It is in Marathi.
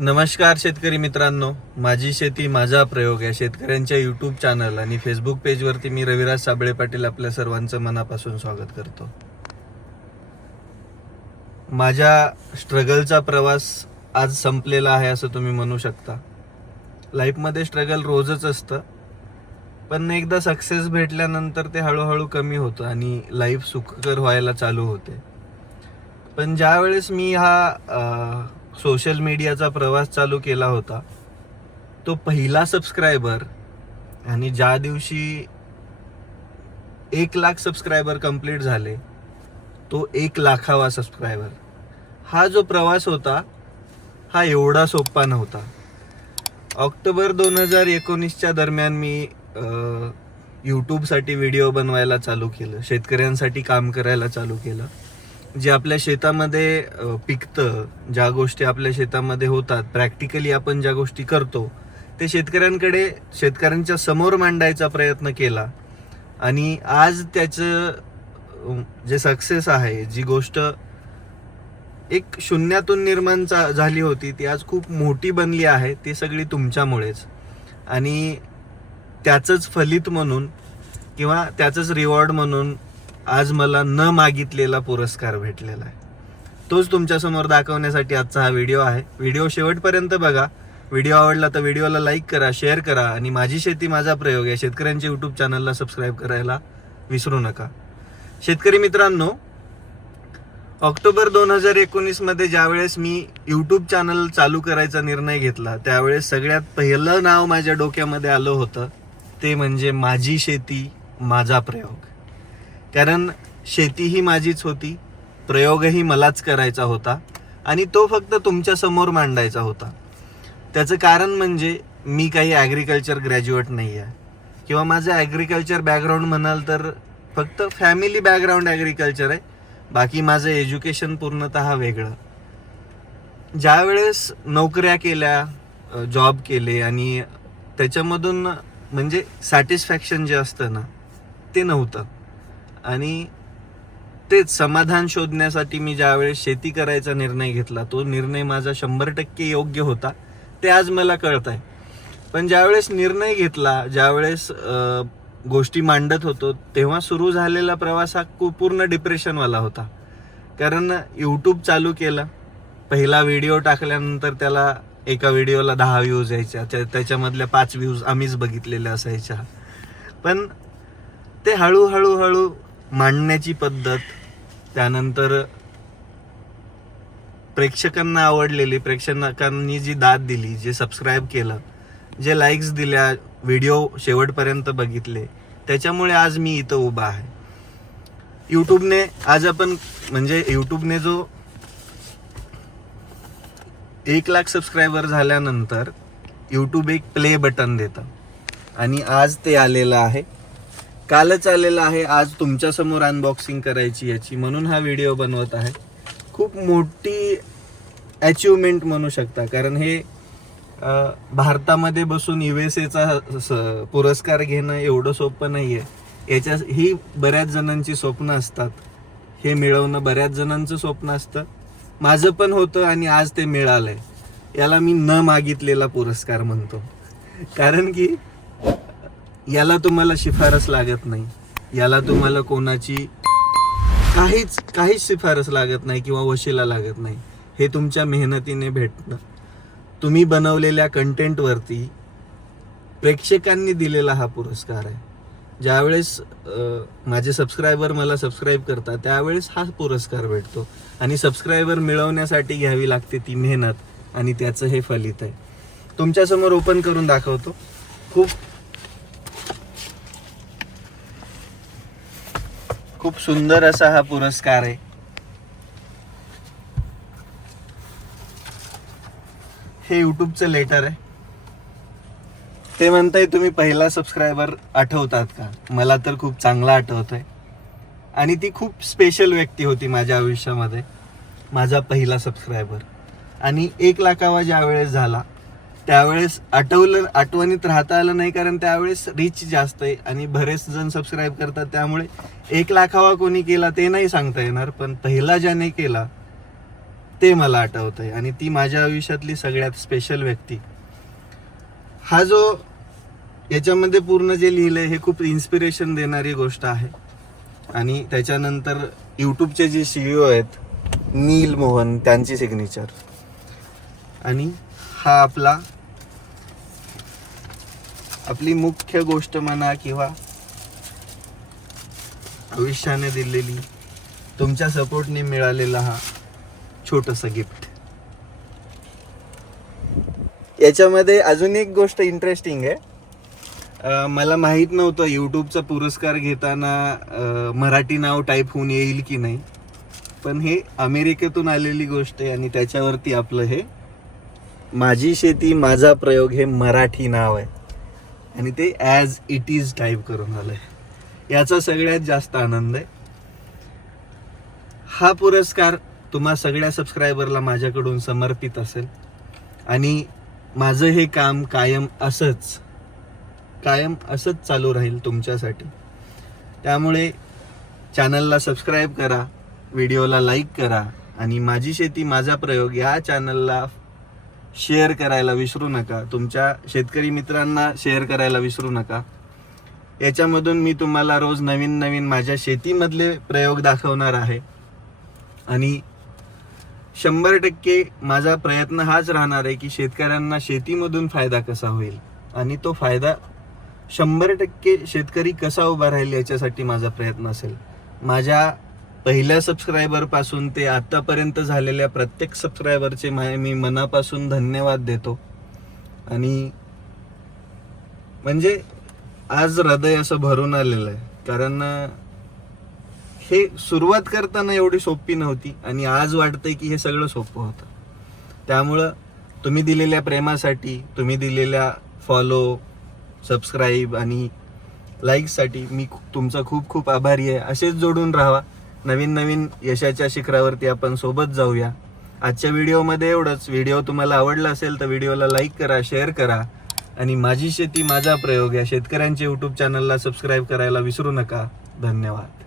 नमस्कार शेतकरी मित्रांनो. माझी शेती माझा प्रयोग या शेतकऱ्यांच्या यूट्यूब चॅनल आणि फेसबुक पेजवरती मी रविराज साबळे पाटील आपल्या सर्वांचं मनापासून स्वागत करतो. माझ्या स्ट्रगलचा प्रवास आज संपलेला आहे असं तुम्ही म्हणू शकता. लाईफमध्ये स्ट्रगल रोजच असतं. पण एकदा सक्सेस भेटल्यानंतर ते हळूहळू कमी होतं आणि लाईफ सुखकर व्हायला चालू होते. पण ज्यावेळेस मी हा सोशल मीडियाचा प्रवास चालू केला होता. तो पहिला सबस्क्रायबर आणि ज्या दिवशी एक लाख सबस्क्रायबर कंप्लीट झाले तो एक लाखावा सबस्क्रायबर हा जो प्रवास होता हा एवढा सोपा नव्हता. ऑक्टोबर दोन हजार एकोणीसच्या दरम्यान मी यूट्यूबसाठी व्हिडिओ बनवायला चालू केलं. शेतकऱ्यांसाठी काम करायला चालू केलं. जे आपल्या शेतामध्ये पिकतं ज्या गोष्टी आपल्या शेतामध्ये होतात प्रॅक्टिकली आपण ज्या गोष्टी करतो ते शेतकऱ्यांकडे शेतकऱ्यांच्या समोर मांडायचा प्रयत्न केला. आणि आज त्याचं जे सक्सेस आहे जी गोष्ट एक शून्यातून निर्माण चा- झाली होती ती आज खूप मोठी बनली आहे ती सगळी तुमच्यामुळेच. आणि त्याचंच फलित म्हणून किंवा त्याचंच रिवॉर्ड म्हणून आज मला न मागितलेला पुरस्कार भेटलेला आहे. तोच तुमच्यासमोर दाखवण्यासाठी आजचा हा व्हिडिओ आहे. व्हिडिओ शेवटपर्यंत बघा. व्हिडिओ आवडला तर व्हिडिओला लाईक करा शेअर करा आणि माझी शेती माझा प्रयोग या शेतकऱ्यांच्या यूट्यूब चॅनलला सबस्क्राईब करायला विसरू नका. शेतकरी मित्रांनो ऑक्टोबर दोन हजार एकोणीसमध्ये ज्यावेळेस मी यूट्यूब चॅनल चालू करायचा निर्णय घेतला त्यावेळेस सगळ्यात पहिलं नाव माझ्या डोक्यामध्ये आलं होतं ते म्हणजे माझी शेती माझा प्रयोग. कारण शेती ही माझीच होती प्रयोगही मलाच करायचा होता आणि तो फक्त तुमच्यासमोर मांडायचा होता. त्याचं कारण म्हणजे मी काही ॲग्रिकल्चर ग्रॅज्युएट नाही आहे किंवा माझं ॲग्रिकल्चर बॅकग्राऊंड म्हणाल तर फक्त फॅमिली बॅकग्राऊंड ॲग्रिकल्चर आहे. बाकी माझं एज्युकेशन पूर्णतः वेगळं. ज्यावेळेस नोकऱ्या केल्या जॉब केले आणि त्याच्यामधून म्हणजे सॅटिस्फॅक्शन जे असतं ना ते नव्हतं. आणि तेच समाधान शोधण्यासाठी मी ज्यावेळेस शेती करायचा निर्णय घेतला तो निर्णय माझा शंभर टक्के योग्य होता ते आज मला कळत आहे पण ज्यावेळेस निर्णय घेतला ज्यावेळेस गोष्टी मांडत होतो तेव्हा सुरू झालेला प्रवास हा पूर्ण डिप्रेशनवाला होता. कारण यूट्यूब चालू केलं पहिला व्हिडिओ टाकल्यानंतर त्याला एका व्हिडिओला दहा व्ह्यूज यायच्या त्या- त्याच्यामधल्या पाच व्ह्यूज आम्हीच बघितलेल्या असायच्या. पण ते हळूहळू हळू मांडण्याची पद्धत त्यानंतर प्रेक्षकांना आवडलेली प्रेक्षकांनी जी दाद दिली जे सबस्क्राईब केलं जे लाईक्स दिल्या व्हिडिओ शेवटपर्यंत बघितले त्याच्यामुळे आज मी इथं उभा आहे. यूट्यूबने आज आपण म्हणजे यूट्यूबने जो एक लाख सबस्क्रायबर झाल्यानंतर यूट्यूब एक प्ले बटन देतं. आणि आज ते आलेलं आहे. कालच आलेलं आहे. आज तुमच्यासमोर अनबॉक्सिंग करायची याची. म्हणून हा व्हिडिओ बनवत आहे. खूप मोठी अचिव्हमेंट म्हणू शकता. कारण हे भारतामध्ये बसून यू एस एचा पुरस्कार घेणं एवढं सोपं नाही आहे याच्या ही बऱ्याच जणांची स्वप्न असतात. हे मिळवणं बऱ्याच जणांचं स्वप्न असतं. माझं पण होतं आणि आज ते मिळालंय. याला मी न मागितलेला पुरस्कार म्हणतो. कारण की याला तुम्हाला शिफारस लागत नाही. याला तुम्हाला कोणाची काहीच काहीच शिफारस लागत नाही किंवा वशीला लागत नाही. हे तुमच्या मेहनतीने भेटणं. तुम्ही बनवलेल्या कंटेंटवरती प्रेक्षकांनी दिलेला हा पुरस्कार आहे. ज्यावेळेस माझे सबस्क्रायबर मला सबस्क्राईब करतात त्यावेळेस हा पुरस्कार भेटतो. आणि सबस्क्रायबर मिळवण्यासाठी घ्यावी लागते ती मेहनत आणि त्याचं हे फलित आहे. तुमच्यासमोर ओपन करून दाखवतो. खूप खूप सुंदर असा हा पुरस्कार आहे. हे युट्यूबचं लेटर आहे. ते म्हणताय तुम्ही पहिला सबस्क्रायबर आठवतात का? मला तर खूप चांगला आठवत आहे आणि ती खूप स्पेशल व्यक्ती होती माझ्या आयुष्यामध्ये. माझा पहिला सबस्क्रायबर आणि एक लाखावा ज्या वेळेस झाला त्यावेळेस आठवलं आठवणीत राहता आलं नाही कारण त्यावेळेस रीच जास्त आहे आणि बरेच जण सबस्क्राईब करतात. त्यामुळे एक लाखावा कोणी केला ते नाही सांगता येणार पण पहिला ज्याने केला ते मला आठवत आहे आणि ती माझ्या आयुष्यातली सगळ्यात स्पेशल व्यक्ती. हा जो याच्यामध्ये पूर्ण जे लिहिलंय हे खूप इन्स्पिरेशन देणारी गोष्ट आहे. आणि त्याच्यानंतर यूट्यूबचे जे सीईओ आहेत नील मोहन त्यांची सिग्नेचर आणि हा आपला आपली मुख्य गोष्ट म्हणा किंवा आयुष्याने दिलेली तुमच्या सपोर्टने मिळालेला हा छोटस गिफ्ट याच्यामध्ये अजून एक गोष्ट इंटरेस्टिंग आहे. मला माहीत नव्हतं यूट्यूबचा पुरस्कार घेताना मराठी नाव टाईप होऊन येईल की नाही. पण हे अमेरिकेतून आलेली गोष्ट आहे आणि त्याच्यावरती आपलं हे माझी शेती माझा प्रयोग हे मराठी नाव आहे. आणि ते ॲज इट इज टाईप करून आलंय याचा सगळ्यात जास्त आनंद आहे. हा पुरस्कार तुम्हा सगळ्या सबस्क्रायबरला माझ्याकडून समर्पित असेल. आणि माझं हे काम कायम असंच कायम असंच चालू राहील तुमच्यासाठी. त्यामुळे चॅनलला सबस्क्राईब करा व्हिडिओला लाईक करा आणि माझी शेती माझा प्रयोग या चॅनलला शेअर करायला विसरू नका. तुमच्या शेतकरी मित्रांना शेअर करायला विसरू नका. याच्यामधून मी तुम्हाला रोज नवीन नवीन माझ्या शेतीमधले प्रयोग दाखवणार आहे. आणि शंभर टक्के माझा प्रयत्न हाच राहणार आहे की शेतकऱ्यांना शेतीमधून फायदा कसा होईल. आणि तो फायदा शंभर टक्के शेतकरी कसा उभा राहील याच्यासाठी माझा प्रयत्न असेल. माझ्या पहिल्या सबस्क्रायबरपासून ते आतापर्यंत झालेल्या प्रत्येक सबस्क्रायबरचे मा- मी मनापासून धन्यवाद देतो. आणि म्हणजे आज हृदय असं भरून आलेलं आहे. कारण हे सुरुवात करताना एवढी सोपी नव्हती आणि आज वाटतंय की हे सगळं सोपं होतं. त्यामुळं तुम्ही दिलेल्या प्रेमासाठी तुम्ही दिलेल्या फॉलो सबस्क्राईब आणि लाईकसाठी मी तुमचा खूप खूप आभारी आहे. असेच जोडून राहा नवीन नवीन यशाच्या शिखरावरती आपण सोबत जाऊया. आजच्या व्हिडिओमध्ये एवढंच. व्हिडिओ तुम्हाला आवडला असेल तर व्हिडिओला लाईक करा शेअर करा आणि माझी शेती माझा प्रयोग या शेतकऱ्यांच्या यूट्यूब चॅनलला सबस्क्राईब करायला विसरू नका. धन्यवाद.